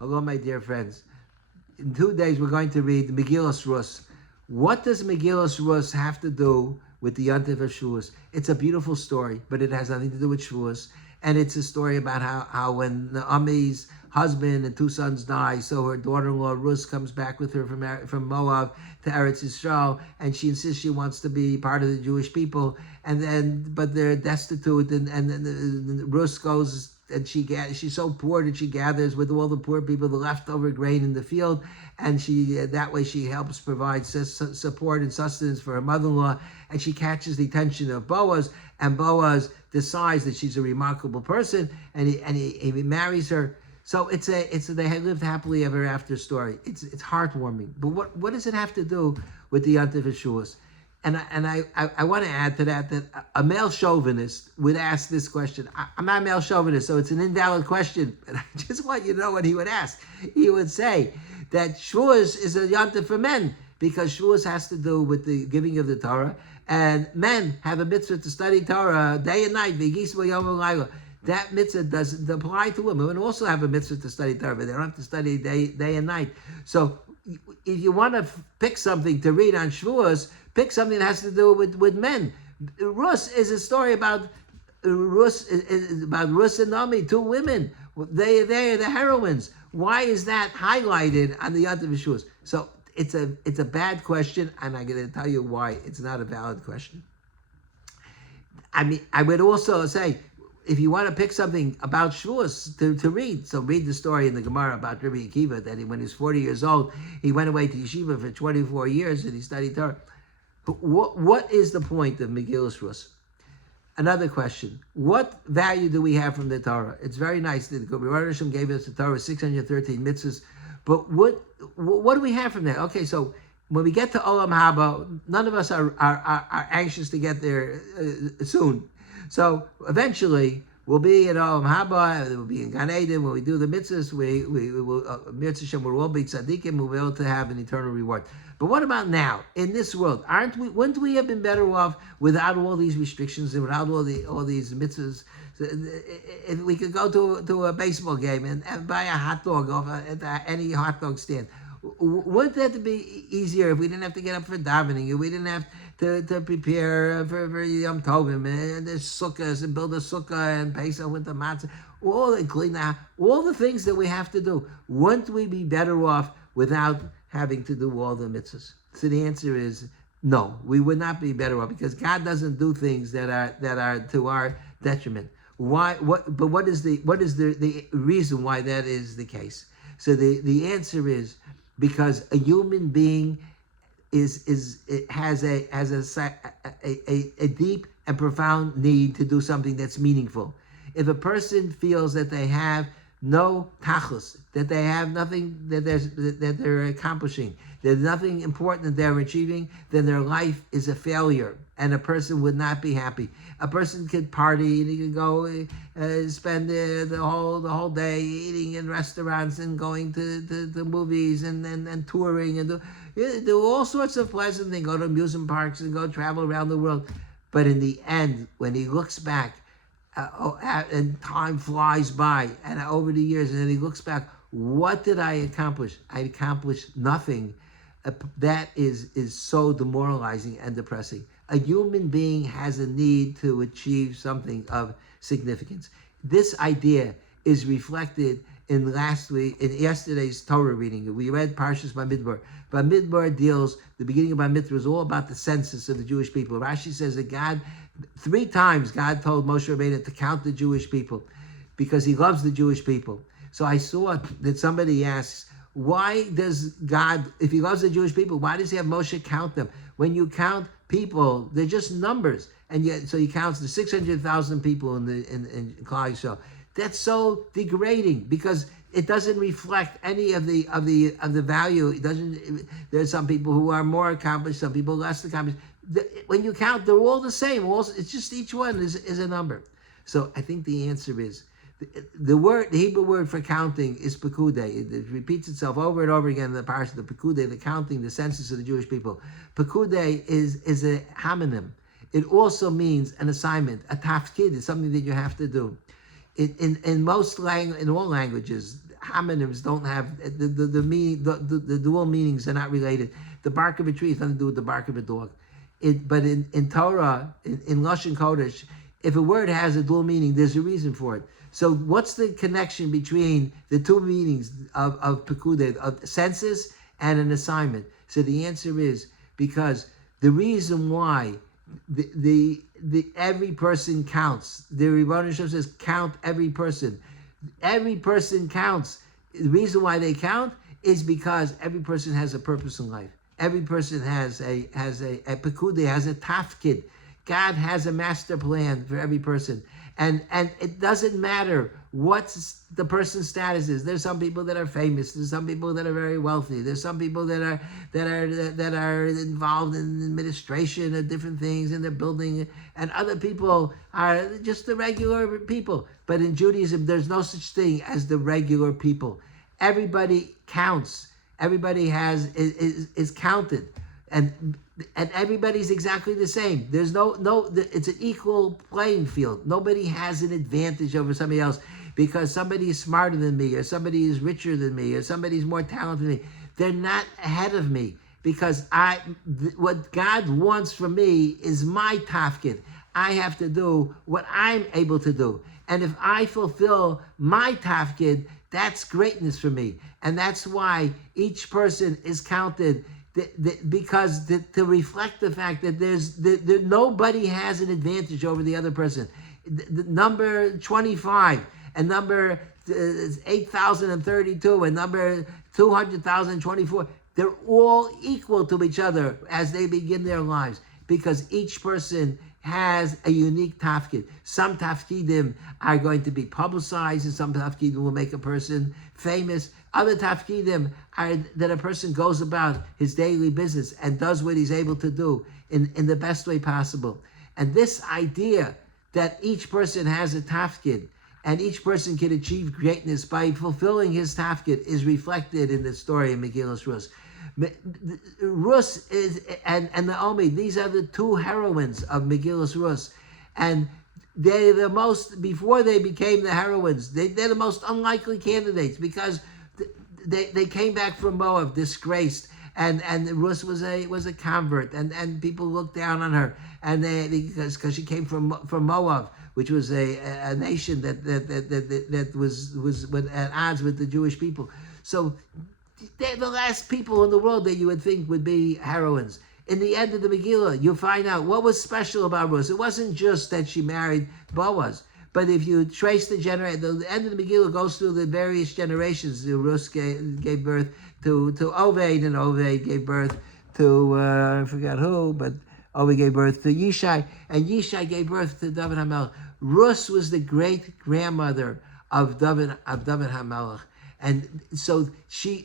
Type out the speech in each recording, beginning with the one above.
Hello, my dear friends. In 2 days, we're going to read Megillas Rus. What does Megillas Rus have to do with the Yontif of Shavuos? It's a beautiful story, but it has nothing to do with Shavuos. And it's a story about how when Naomi's husband and 2 sons die, so her daughter-in-law Rus comes back with her from Moab to Eretz Yisrael, and she insists she wants to be part of the Jewish people. But they're destitute, and Rus goes. And she's so poor that she gathers with all the poor people the leftover grain in the field, and that way she helps provide support and sustenance for her mother-in-law. And she catches the attention of Boaz, and Boaz decides that she's a remarkable person, and he marries her. So they lived happily ever after story. It's heartwarming. But what does it have to do with the Yontif of Shavuos? And I want to add to that a male chauvinist would ask this question. I'm not a male chauvinist, so it's an invalid question, but I just want you to know what he would ask. He would say that Shavuos is a yontif for men, because Shavuos has to do with the giving of the Torah, and men have a mitzvah to study Torah day and night. That mitzvah doesn't apply to women. Women also have a mitzvah to study Torah, but they don't have to study day and night. So if you want to pick something to read on Shavuos, pick something that has to do with men. Rus is a story about Rus and Naomi, 2 women. They are the heroines. Why is that highlighted on the Yontif of Shavuos? So it's a bad question, and I'm going to tell you why it's not a valid question. I mean, I would also say, if you want to pick something about Shavuos to read, so read the story in the Gemara about Rabbi Akiva, that when he was 40 years old, he went away to yeshiva for 24 years and he studied Torah. What is the point of Megillas Rus? Another question. What value do we have from the Torah? It's very nice that Rabbi Hashem gave us the Torah, 613 mitzvahs, but what do we have from that? Okay, so when we get to Olam Haba, none of us are anxious to get there soon. So eventually, we'll be in Olam Haba, we'll be in Gan Eden. When we do the mitzvahs, we will, mitzvah Shem, we'll all be tzaddikim, we'll be able to have an eternal reward. But what about now, in this world? Wouldn't we have been better off without all these restrictions and without all these mitzvahs? If we could go to a baseball game and buy a hot dog off at any hot dog stand. Wouldn't that be easier if we didn't have to get up for davening, if we didn't have to prepare for Yom Tovim and the sukkahs and build a sukkah and Pesach with the matzah, all the things that we have to do? Wouldn't we be better off without having to do all the mitzvahs? So the answer is no. We would not be better off, because God doesn't do things that are to our detriment. Why? What is the reason why that is the case? So the answer is because a human being has a deep and profound need to do something that's meaningful. If a person feels that they have no tachlis, that they have nothing that they're accomplishing, there's nothing important that they're achieving, then their life is a failure, and a person would not be happy. A person could party, and he could go spend the whole day eating in restaurants and going to movies and touring and do all sorts of pleasant things, go to amusement parks and go travel around the world. But in the end, when he looks back, and time flies by, and over the years, and then he looks back, what did I accomplish? I accomplished nothing. That is so demoralizing and depressing. A human being has a need to achieve something of significance. This idea is reflected in yesterday's Torah reading. We read Parshas Bamidbar. Bamidbar the beginning of Bamidbar is all about the census of the Jewish people. Rashi says that 3 times God told Moshe Rabbeinu to count the Jewish people, because he loves the Jewish people. So I saw that somebody asks, why does God, if he loves the Jewish people, why does he have Moshe count them? When you count people, they're just numbers. And yet, so he counts the 600,000 people in Klal Yisrael. That's so degrading, because it doesn't reflect any of the value. It doesn't. There's some people who are more accomplished, some people less accomplished. When you count, they're all the same. It's just each one is a number. So I think the answer is the Hebrew word for counting is pekudei. It repeats itself over and over again in the parsha. The pekudei, the counting, the census of the Jewish people. Pekudei is a homonym. It also means an assignment, a tafkid. It's something that you have to do. In all languages, homonyms don't have the meaning, the dual meanings are not related. The bark of a tree has nothing to do with the bark of a dog. But in Torah, in Lashon Kodesh, if a word has a dual meaning, there's a reason for it. So what's the connection between the two meanings of pekudah, of census and an assignment? So the answer is because the reason why the every person counts. The Rebbeinu Shem says, count every person. Every person counts. The reason why they count is because every person has a purpose in life. Every person has a pekudah, has a tafkid. God has a master plan for every person. And it doesn't matter what the person's status is. There's some people that are famous. There's some people that are very wealthy. There's some people that are involved in administration of different things in their building, and other people are just the regular people. But in Judaism, there's no such thing as the regular people. Everybody counts. Everybody is counted. And everybody's exactly the same. There's no. It's an equal playing field. Nobody has an advantage over somebody else because somebody is smarter than me, or somebody is richer than me, or somebody's more talented than me. They're not ahead of me because what God wants from me is my tafkid. I have to do what I'm able to do, and if I fulfill my tafkid, that's greatness for me, and that's why each person is counted. Because to reflect the fact that nobody has an advantage over the other person. The number 25 and number 8,032 and number 200,024, they're all equal to each other as they begin their lives because each person has a unique tafkid. Some tafkidim are going to be publicized, and some tafkidim will make a person famous. Other tafkidim are that a person goes about his daily business and does what he's able to do in the best way possible. And this idea that each person has a tafkid and each person can achieve greatness by fulfilling his tafkid is reflected in the story of Megillas Rus. Rus and Naomi, these are the two heroines of Megillas Rus. And they're the most, before they became the heroines, they're the most unlikely candidates because they came back from Moab disgraced, and Rus was a convert, and people looked down on her, and because she came from Moab, which was a nation that was at odds with the Jewish people. So they're the last people in the world that you would think would be heroines. In the end of the Megillah, you find out what was special about Rus. It wasn't just that she married Boaz, but if you trace the end of the Megillah goes through the various generations. Rus gave birth to Oved, and Oved gave birth to, I forgot who, but Oved gave birth to Yishai, and Yishai gave birth to David HaMelech. Rus was the great-grandmother of David HaMelech. And so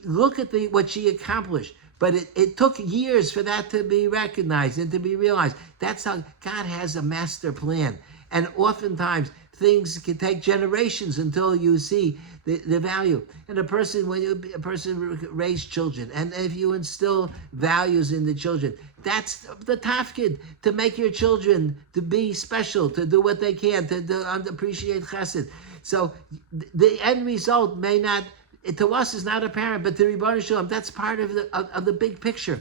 look at what she accomplished. But it took years for that to be recognized and to be realized. That's how God has a master plan. And oftentimes, things can take generations until you see the value. And a person raise children, and if you instill values in the children, that's the tafkid, to make your children to be special, to do what they can, to appreciate chesed. So the end result may not, to us, is not apparent, but to Rebbeinu Shalom, that's part of the big picture.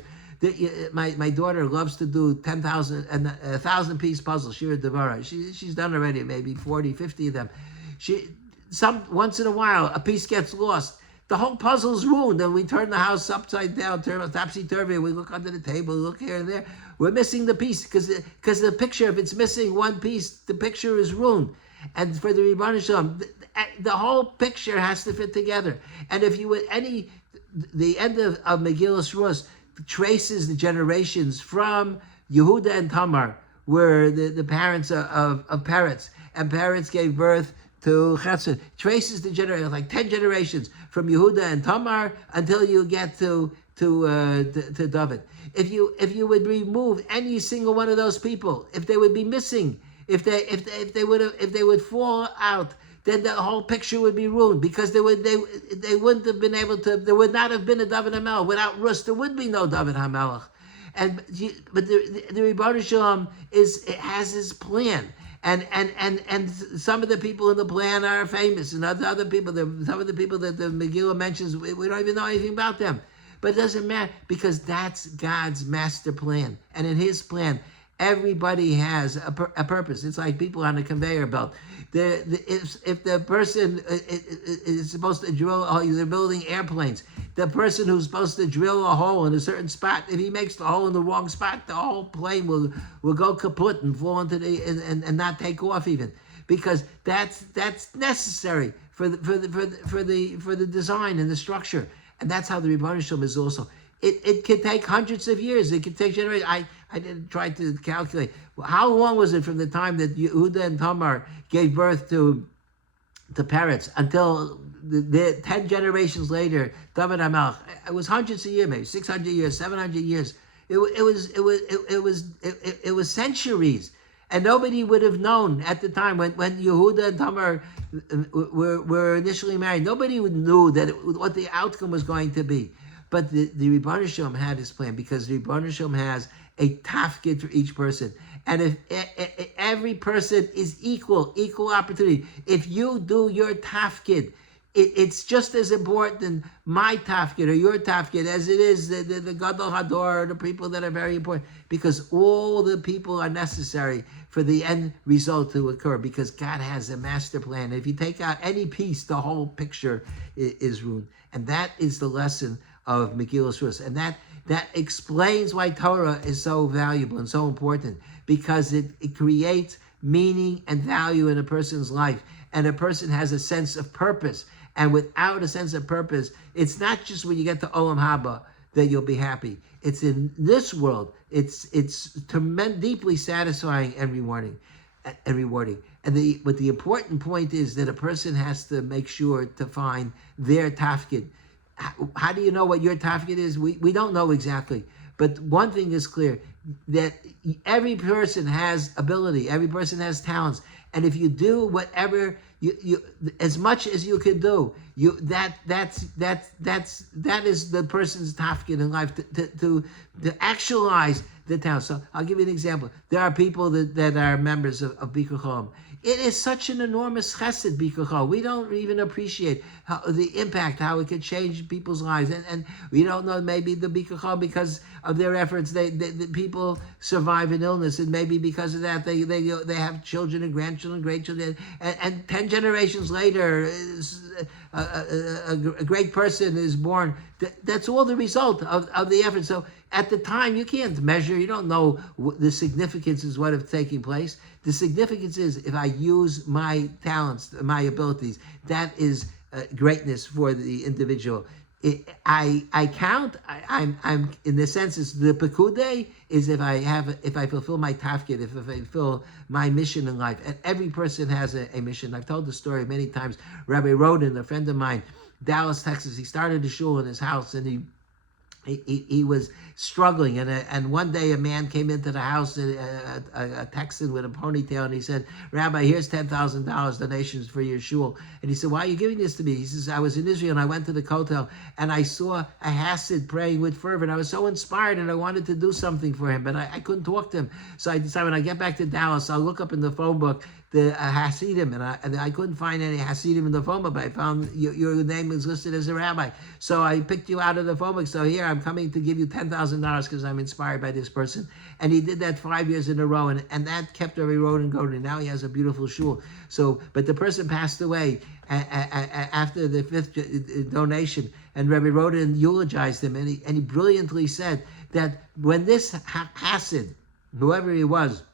My daughter loves to do 10,000 and 1,000-piece puzzles. Shira Devara. She's done already maybe 40, 50 of them. Once in a while a piece gets lost. The whole puzzle's ruined, and we turn the house upside down, turn topsy-turvy. We look under the table, look here and there. We're missing the piece because the picture, if it's missing one piece, the picture is ruined. And for the Rebbeinu Shalom, the whole picture has to fit together. And if you would, the end of Megillas Rus traces the generations from Yehuda and Tamar, were the parents of Peretz, and Peretz gave birth to Chesed. Traces the generation, like 10 generations from Yehuda and Tamar until you get to David. If you would remove any single one of those people, if they would be missing, if they would fall out, then the whole picture would be ruined, because they wouldn't have been able to. There would not have been a David HaMelech. Without Rus, there would be no David HaMelech. But the Rebbeinu Shalom has his plan, And some of the people in the plan are famous, and other people, some of the people that the Megillah mentions, we don't even know anything about them. But it doesn't matter, because that's God's master plan. And in his plan, everybody has a purpose. It's like people on a conveyor belt. If the person is supposed to drill, they're building airplanes. The person who's supposed to drill a hole in a certain spot, if he makes the hole in the wrong spot, the whole plane will go kaput and fall into and not take off even, because that's necessary for the design and the structure. And that's how the Ribono Shel Olam is also. It could take hundreds of years. It could take generations. I didn't try to calculate. How long was it from the time that Yehuda and Tamar gave birth to parrots until the 10 generations later, David HaMelech? It was hundreds of years, maybe 600 years, 700 years. It was centuries. And nobody would have known at the time when Yehuda and Tamar were initially married. Nobody knew what the outcome was going to be. But the Ribono Shel Olam had his plan, because the Ribono Shel Olam has a tafkid for each person. And if every person is equal opportunity, if you do your tafkid, it's just as important my tafkid or your tafkid as it is the Gadol Hador, the people that are very important, because all the people are necessary for the end result to occur, because God has a master plan. And if you take out any piece, the whole picture is ruined. And that is the lesson of Megillah Shavuos. And that explains why Torah is so valuable and so important, because it creates meaning and value in a person's life. And a person has a sense of purpose. And without a sense of purpose, it's not just when you get to Olam Haba that you'll be happy. It's in this world. It's deeply satisfying and rewarding. But the important point is that a person has to make sure to find their tafkid. How do you know what your tafkid is? We don't know exactly. But one thing is clear, that every person has ability. Every person has talents. And if you do whatever you as much as you can do, that is the person's tafkid in life, to actualize the talent. So I'll give you an example. There are people that are members of Bikur Cholim. It is such an enormous chesed, Bikur Cholim. We don't even appreciate the impact, how it could change people's lives. And we don't know, maybe the Bikur Cholim, because of their efforts, the people survive an illness, and maybe because of that, they have children and grandchildren, great children, and 10 generations later, a great person is born. That's all the result of the effort. So at the time, you can't measure. You don't know the significance is what is taking place. The significance is, if I use my talents, my abilities, that is greatness for the individual. I count. I'm in the sense, it's the pekude is if I fulfill my tafkid, if I fulfill my mission in life. And every person has a mission. I've told the story many times. Rabbi Roden, a friend of mine, Dallas, Texas, he started a shul in his house, and he was struggling, and one day a man came into the house, a Texan with a ponytail, and he said, "Rabbi, here's $10,000 donations for your shul." And he said, "Why are you giving this to me?" He says, "I was in Israel and I went to the Kotel and I saw a Hasid praying with fervor, and I was so inspired and I wanted to do something for him, but I couldn't talk to him. So I decided, when I get back to Dallas, I'll look up in the phone book the Hasidim, and I couldn't find any Hasidim in the phone book, but I found your name is listed as a rabbi. So I picked you out of the phone book. So here, I'm coming to give you $10,000 because I'm inspired by this person." And he did that 5 years in a row, and that kept Rabbi Roden going, and now he has a beautiful shul. So, but the person passed away after the 5th donation, and Rabbi Roden eulogized him, and he brilliantly said that when this Hasid, whoever he was,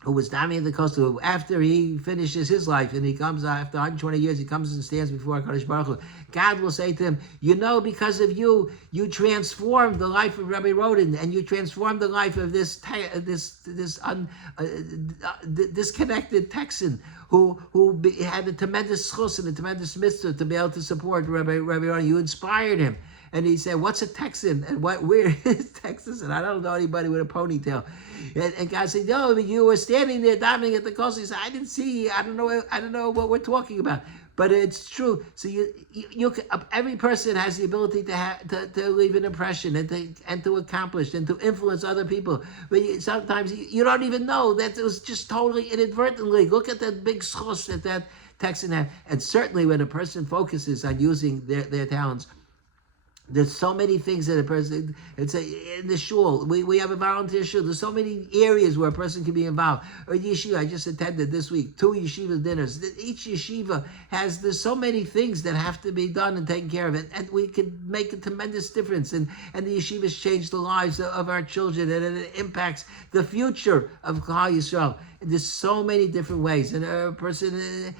who was Dami of the Coastal, after he finishes his life, and he comes after 120 years, he comes and stands before HaKadosh Baruch Hu, God will say to him, because of you transformed the life of Rabbi Roden, and you transformed the life of this disconnected Texan who had a tremendous chus and a tremendous mitzvah to be able to support Rabbi Roden. You inspired him. And he said, "What's a Texan? And where is Texas?" And I don't know anybody with a ponytail. And God said, "No, you were standing there davening at the coast." He said, "I didn't see. I don't know what we're talking about." but it's true. So every person has the ability to leave an impression and to accomplish and to influence other people. But sometimes you don't even know that it was just totally inadvertently. Look at that big schos that text in that. And certainly when a person focuses on using their talents, there's so many things that a person, in the shul, we have a volunteer shul. There's so many areas where a person can be involved. Or yeshiva, I just attended this week 2 yeshiva dinners. Each yeshiva there's so many things that have to be done and taken care of. And we could make a tremendous difference. And the yeshivas change the lives of our children, and it impacts the future of Klal Yisrael. There's so many different ways. And a person,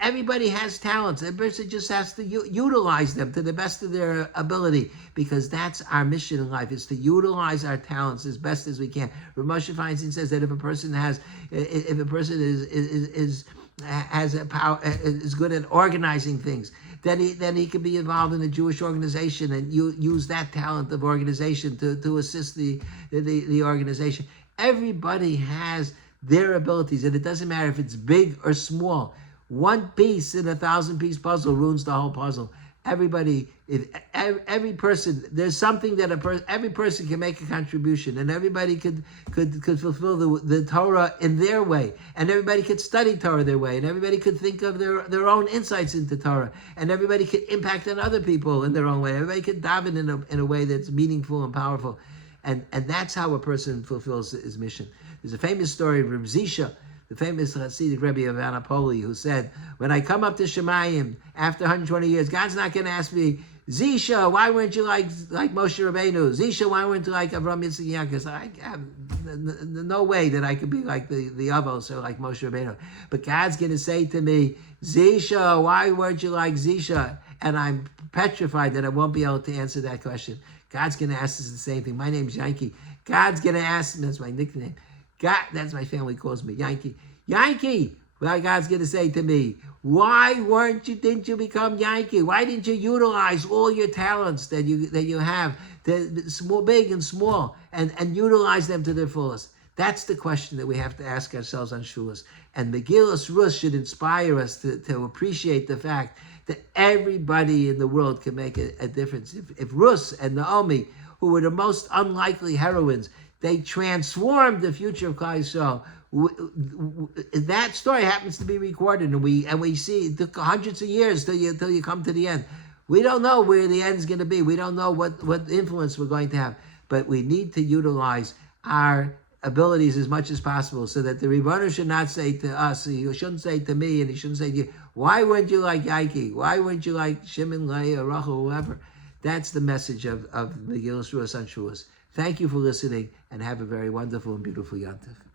everybody has talents. A person just has to utilize them to the best of their ability, because that's our mission in life, is to utilize our talents as best as we can. Moshe Feinstein says that if a person has a power, is good at organizing things, then he could be involved in a Jewish organization and use that talent of organization to assist the organization. Everybody has their abilities, and it doesn't matter if it's big or small. One piece in a 1,000-piece puzzle ruins the whole puzzle. Every person, there's something that every person can make a contribution, and everybody could fulfill the Torah in their way, and everybody could study Torah their way, and everybody could think of their own insights into Torah, and everybody could impact on other people in their own way. Everybody could daven in a way that's meaningful and powerful, and that's how a person fulfills his mission. There's a famous story of Reb Zisha, the famous Hasidic Rebbe of Anapoli, who said, when I come up to Shemayim after 120 years, God's not going to ask me, Zisha, why weren't you like Moshe Rabbeinu? Zisha, why weren't you like Avraham, Yitzchak, Yaakov? I have no way that I could be like the Avos or like Moshe Rabbeinu. But God's going to say to me, Zisha, why weren't you like Zisha? And I'm petrified that I won't be able to answer that question. God's going to ask us the same thing. My name's Yankee. God's going to ask me, that's my nickname. God, that's my family calls me Yankee. Yankee, well, God's going to say to me, why didn't you become Yankee? Why didn't you utilize all your talents that you have, small, big and small, and utilize them to their fullest? That's the question that we have to ask ourselves on Shavuos. And Megillas Rus should inspire us to appreciate the fact that everybody in the world can make a difference. If Rus and Naomi, who were the most unlikely heroines, they transformed the future of Klal Yisrael. That story happens to be recorded, and we see it took hundreds of years till you come to the end. We don't know where the end is going to be. We don't know what influence we're going to have, but we need to utilize our abilities as much as possible, so that the Rebbeinu should not say to us, he shouldn't say to me, and he shouldn't say to you, why weren't you like Yankee? Why weren't you like Shimon, Leah, Rachel, whoever? That's the message of Megillas Shavuos on Shavuos. Thank you for listening, and have a very wonderful and beautiful Yom Tov.